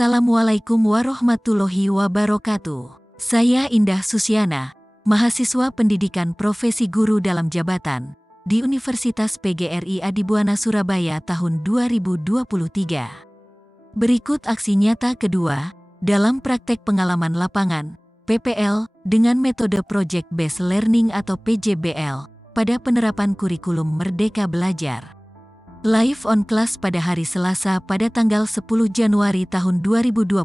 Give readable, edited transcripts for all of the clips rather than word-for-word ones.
Assalamualaikum warahmatullahi wabarakatuh. Saya Indah Susiana, mahasiswa pendidikan profesi guru dalam jabatan di Universitas PGRI Adibuana Surabaya tahun 2023. Berikut aksi nyata kedua dalam praktek pengalaman lapangan PPL dengan metode Project Based Learning atau PJBL pada penerapan kurikulum Merdeka Belajar. Live on Class pada hari Selasa pada tanggal 10 Januari tahun 2023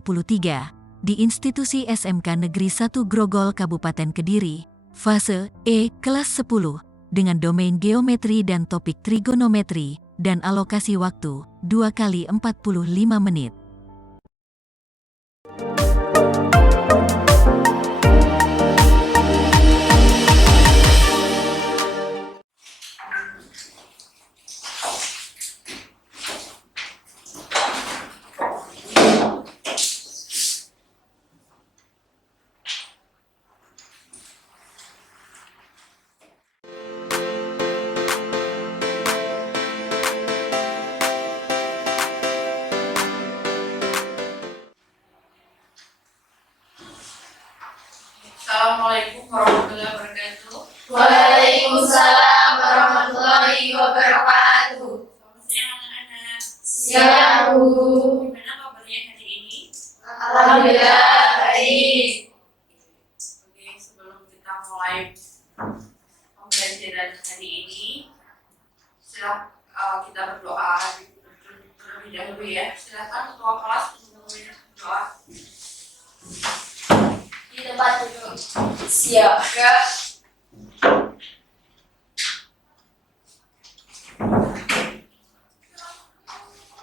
di Institusi SMK Negeri 1 Grogol Kabupaten Kediri, fase E kelas 10 dengan domain geometri dan topik trigonometri dan alokasi waktu 2 kali 45 menit. Assalamualaikum warahmatullahi wabarakatuh. Waalaikumsalam warahmatullahi wabarakatuh. Selamat siang anak-anak. Siang, Bu. Gimana kabarnya hari ini? Alhamdulillah baik. Oke, sebelum kita mulai pembelajaran hari ini, kita berdoa terlebih dahulu ya. Silakan ketua kelas untuk berdoa. Di tempat duduk. Siap, Kak.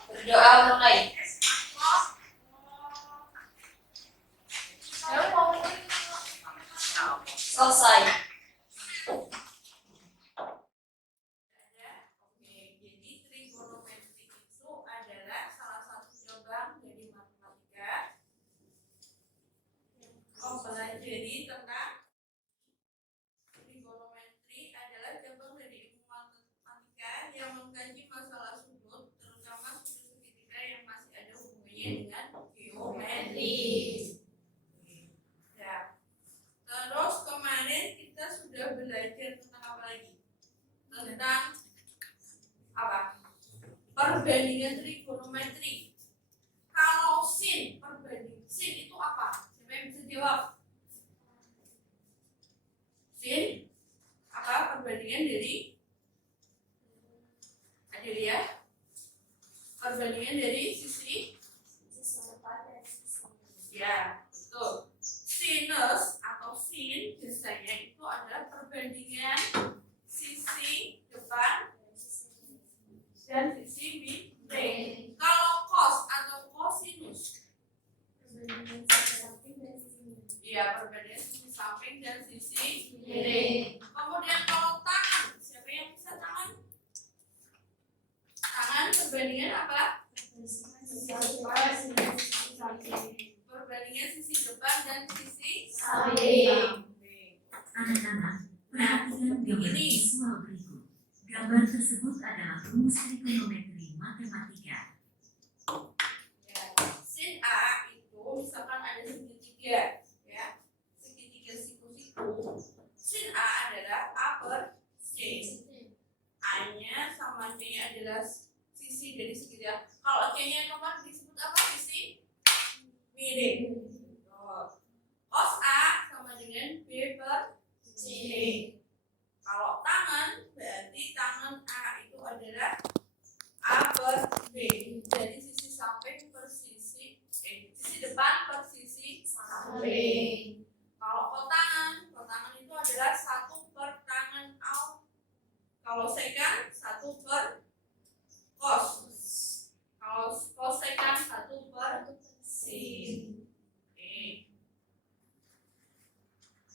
Berdoa mulai. Selesai. Oke, jadi trigonometri itu adalah salah satu cabang dari matematika. Mempelajari tentang trigonometri adalah cabang dari ilmu matematika yang mengkaji masalah sudut, terutama sudut segitiga yang masih ada hubungannya dengan geometri. Ya. Terus kemarin kita sudah belajar tentang apa lagi? Tentang apa? Perbandingan trigonometri. Kalau sin, perbandingan sin itu apa? Siapa yang bisa jawab? Sin apa perbandingan dari adil ya? Perbandingan dari sisi ya, betul. Sinus atau sin biasanya itu adalah perbandingan sisi depan dan sisi miring. Kalau cos atau cosinus, iya perbandingan sisi samping dan sisi miring. Kemudian kalau tangan, siapa yang bisa tangan? Tangan perbandingan apa? Perbandingan sisi depan dan sisi Samping. Anak-anak, perhatikan gambar visual berikut. Gambar tersebut adalah rumus trigonometri matematika. Ya. Sin A itu misalkan ada segitiga, ya, segitiga siku-siku. Sin A adalah A per C. A-nya sama C-nya adalah sisi dari segitiga. Kalau C-nya kemarin disebut apa? Sisi miring. Cos A sama dengan B per C. Kalau tangan, berarti tangan A itu adalah A per B. Jadi sisi samping per sisi depan per sisi samping. Kalau kotangan itu adalah 1 per tangan out. Kalau sekan 1 per cos. Kalau kosekan 1 per sin.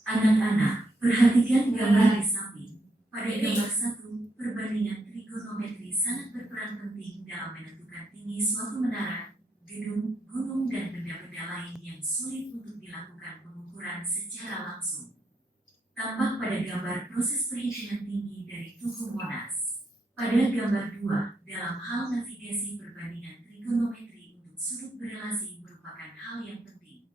Anak-anak, perhatikan gambar di samping. Pada gambar 1, perbandingan trigonometri sangat berperan penting dalam menentukan tinggi suatu menara, gedung, gunung, dan benda-benda lain yang sulit untuk dilakukan pengukuran secara langsung. Tampak pada gambar proses perhitungan tinggi dari Tugu Monas. Pada gambar 2, dalam hal navigasi perbandingan trigonometri untuk sudut berelasi merupakan hal yang penting.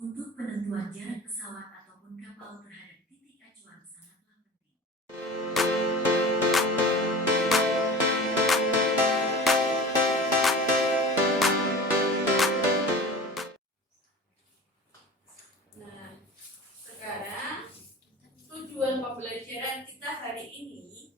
Untuk penentuan jarak pesawat ataupun kapal terhadap titik acuan sangatlah penting. Nah, sekarang tujuan pembelajaran kita hari ini,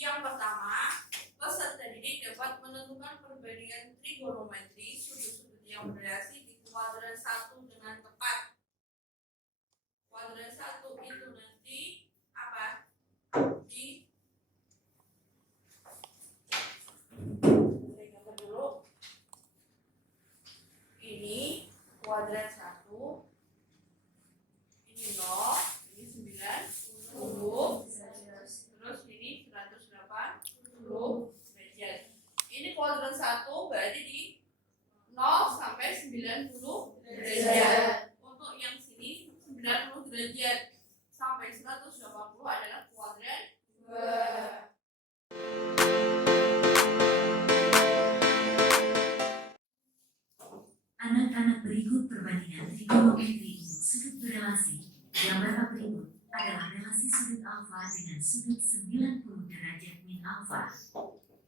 yang pertama, peserta didik dapat menentukan perbandingan trigonometri sudut-sudut yang berreaksi di kuadran 1 dengan tepat. Kuadran 1 itu nanti apa? Di gambar dulu. Ini kuadran 1, ini 0, ini 9, 10, terus ini 180 derajat. Ini kuadran 1 berarti di 0 sampai 90 derajat. Untuk yang sini 90 derajat sampai 180 adalah kuadran 2. Anak-anak, berikut perbandingan trigonometri untuk sudut berelasi. Gambar A berikut adalah relasi sudut alfa dengan sudut 90 derajat min alfa.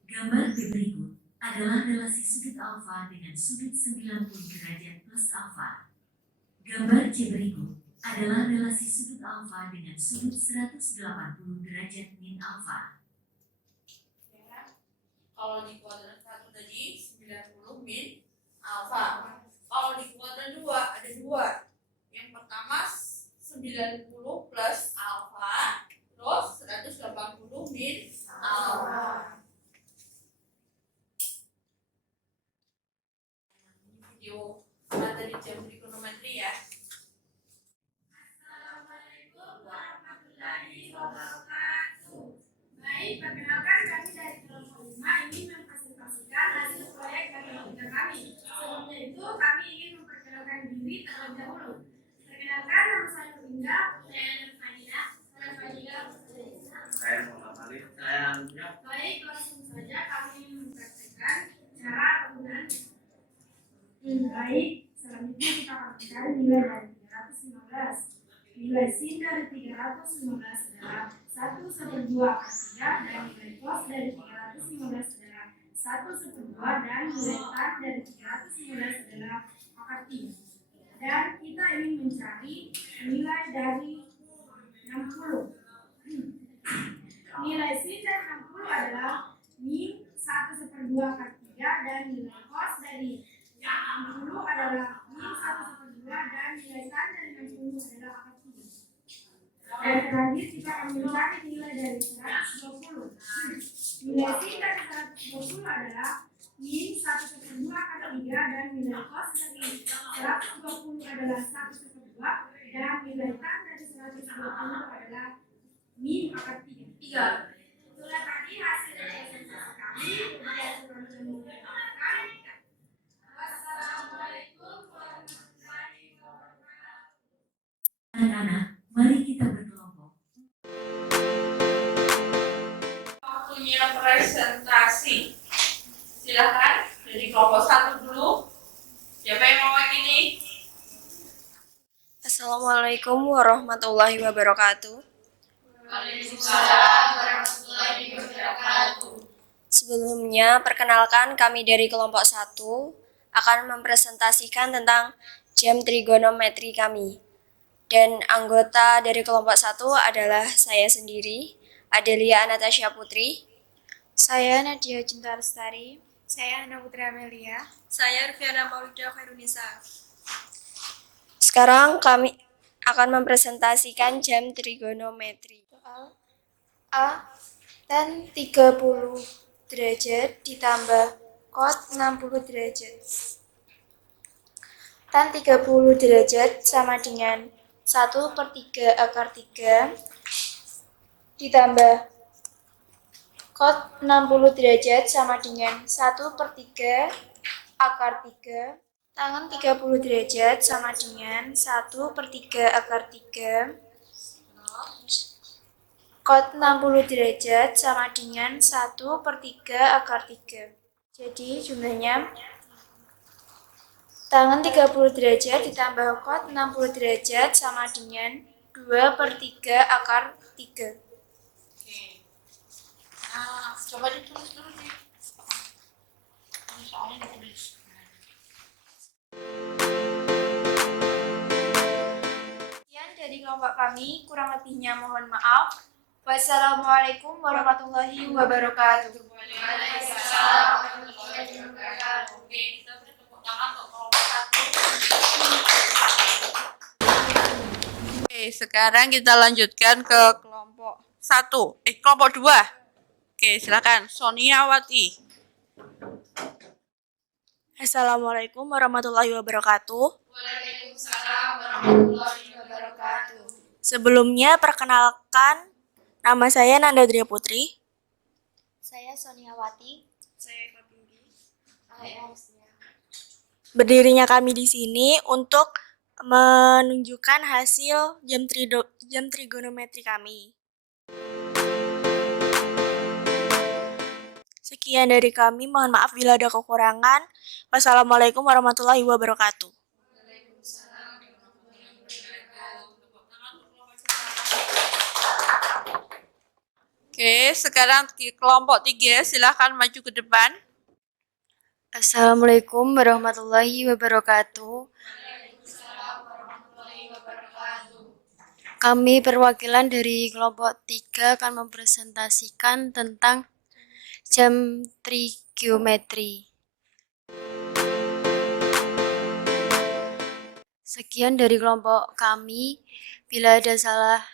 Gambar B berikut adalah relasi sudut alfa dengan sudut 90 derajat plus alfa. Gambar C berikut adalah relasi sudut alfa dengan sudut 180 derajat min alfa. Ya. Kalau di kuadran 1 tadi 90 min alfa. Kalau di kuadran 2 ada 2. Yang pertama 90 plus alfa, terus 180 min alfa. Ini video materi jam trigonometri ya. Assalamualaikum warahmatullahi wabarakatuh. Baik, perkenalkan kami dari kelompok 5 ingin mempresentasikan hasil proyek dari kelompok kami. Sebelumnya itu kami ingin memperkenalkan diri terlebih dahulu. Perkenalkan, nama saya Linda, saya Nurfadila, Saya Muhammad Alif, saya Andrea. Baik, langsung saja kami mempraktekkan cara penggunaan. Baik, selanjutnya kita praktekkan nilai dari 315. Nilai sin dari 315 adalah 1/2 akar 3 dan nilai cos dari 315 adalah 1/2 dan nilai tan dari 315 adalah akar 3. Dan kita ingin mencari nilai dari 60. Nilai sin dari 60 adalah min 1/2 akar 3 dan nilai cos dari 60 adalah min 1/2 dan nilai tan dari 60 adalah akar 3. Dan terakhir kita akan mencari nilai dari 120. Nilai sin dari 120 adalah min 1/2 akar 3 dan nilai cos dari 120 adalah 1/2 dan nilai tan dari 120 adalah min akar 3. Itulah tadi hasil presentasi kami. Wassalamualaikum warahmatullahi wabarakatuh. Anak-anak, mari kita berkelompok. Waktunya presentasi. Silakan dari kelompok 1 dulu. Siapa yang mewakili? Assalamualaikum warahmatullahi wabarakatuh. Waalaikumsalam warahmatullahi wabarakatuh. Sebelumnya, perkenalkan kami dari kelompok 1 akan mempresentasikan tentang jam trigonometri kami. Dan anggota dari kelompok 1 adalah saya sendiri, Adelia Anastasia Putri. Saya Nadia Cinta Lestari. Saya Hana Putri Amelia. Saya Rufiana Maulida Khairunisa. Sekarang kami akan mempresentasikan jam trigonometri. Soal A, tan 30 derajat ditambah cos 60 derajat. Tan 30 derajat sama dengan 1/3 akar 3 ditambah cos 60 derajat sama dengan 1/3 akar 3. Tangan 30 derajat sama dengan 1/3 akar 3. Cos 60 derajat sama dengan 1/3 akar 3. Jadi jumlahnya Tangan 30 derajat ditambah kot 60 derajat sama dengan 2/3 akar 3. Oke. Nah, coba ditulis dulu nih. Ini soalnya ditulis. Sekian dari kelompok kami, kurang lebihnya mohon maaf. Wassalamualaikum warahmatullahi wabarakatuh. Waalaikumsalam warahmatullahi wabarakatuh. Oke, kita beri tepuk tangan untuk kelompok 1. Oke, sekarang kita lanjutkan ke kelompok 1. Kelompok 2. Oke, silakan Soniawati. Assalamualaikum warahmatullahi wabarakatuh. Waalaikumsalam warahmatullahi wabarakatuh. Sebelumnya perkenalkan, nama saya Nanda Dria Putri. Saya Soniawati. Saya Kapinggi. Saya Mustia. Berdirinya kami di sini untuk menunjukkan hasil jam trigonometri kami. Sekian dari kami, mohon maaf bila ada kekurangan. Wassalamualaikum warahmatullahi wabarakatuh. Oke, sekarang kelompok 3 silahkan maju ke depan. Assalamualaikum warahmatullahi wabarakatuh. Kami perwakilan dari kelompok 3 akan mempresentasikan tentang jam trigonometri. Sekian dari kelompok kami. Bila ada salah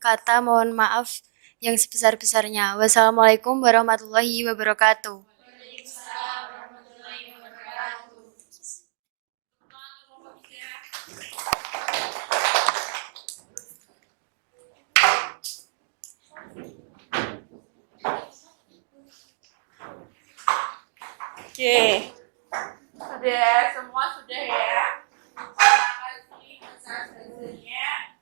kata, mohon maaf yang sebesar-besarnya. Wassalamualaikum warahmatullahi wabarakatuh. Oke. Sudah, semua sudah ya. Terima kasih atas hasilnya.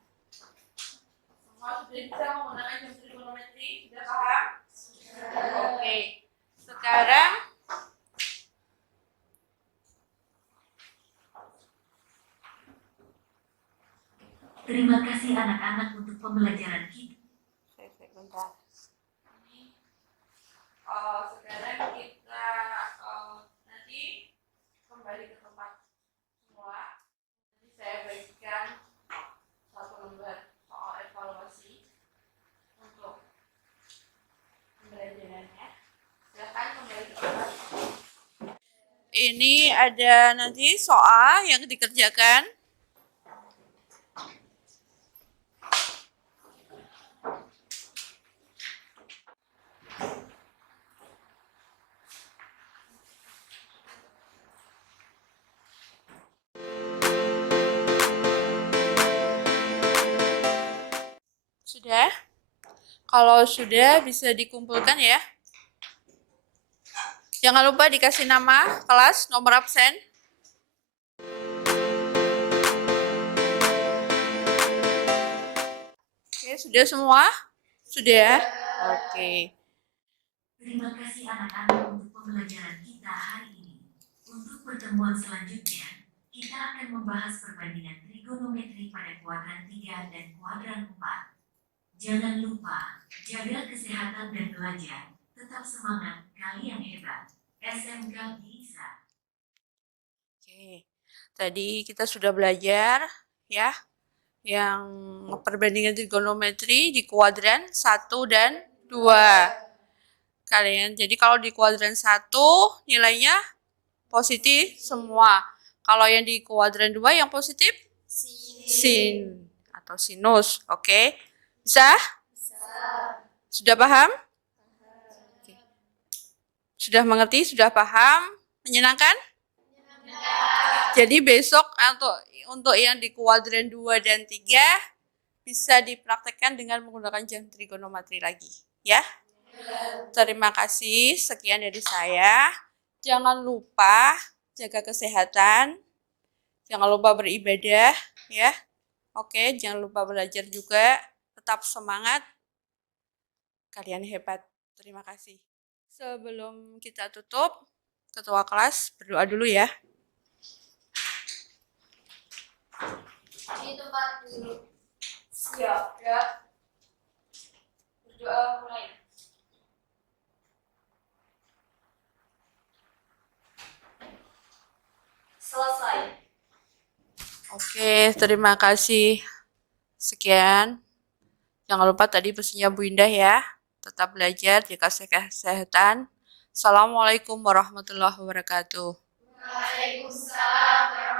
Semua sudah bisa menggunakan jam trigonometri, sudah paham? Oke. Sekarang Terima kasih anak-anak untuk pembelajaran kita. Bentar. Sekarang kita nanti kembali ke tempat semua. Nanti saya bagikan satu lembar soal evaluasi untuk pembelajarannya. Silakan kembali ke tempat. Ini ada nanti soal yang dikerjakan. Sudah? Kalau sudah bisa dikumpulkan ya. Jangan lupa dikasih nama kelas, nomor absen. Oke, sudah semua? Sudah? Oke. Terima kasih anak-anak untuk pembelajaran kita hari ini. Untuk pertemuan selanjutnya, kita akan membahas perbandingan trigonometri pada kuadran 3 dan kuadran 4. Jangan lupa, jaga kesehatan dan belajar. Tetap semangat, kalian hebat. SMK bisa. Oke. Tadi kita sudah belajar ya yang perbandingan trigonometri di kuadran 1 dan 2. Kalian jadi kalau di kuadran 1 nilainya positif semua. Kalau yang di kuadran 2 yang positif sin atau sinus. Oke. Bisa? Sudah paham? Oke. Sudah mengerti? Sudah paham? Menyenangkan? Jadi besok untuk yang di kuadran 2 dan 3 bisa dipraktekkan dengan menggunakan jam trigonometri lagi, ya. Terima kasih, sekian dari saya. Jangan lupa jaga kesehatan. Jangan lupa beribadah, ya. Oke, jangan lupa belajar juga. Tetap semangat. Kalian hebat. Terima kasih. Sebelum kita tutup, ketua kelas berdoa dulu ya. di tempat duduk. Siap, ya. Berdoa mulai. Selesai. Oke, terima kasih. Sekian. Jangan lupa tadi pesannya Bu Indah ya. Tetap belajar, jaga kesehatan. Assalamualaikum warahmatullahi wabarakatuh. Waalaikumsalam warahmatullahi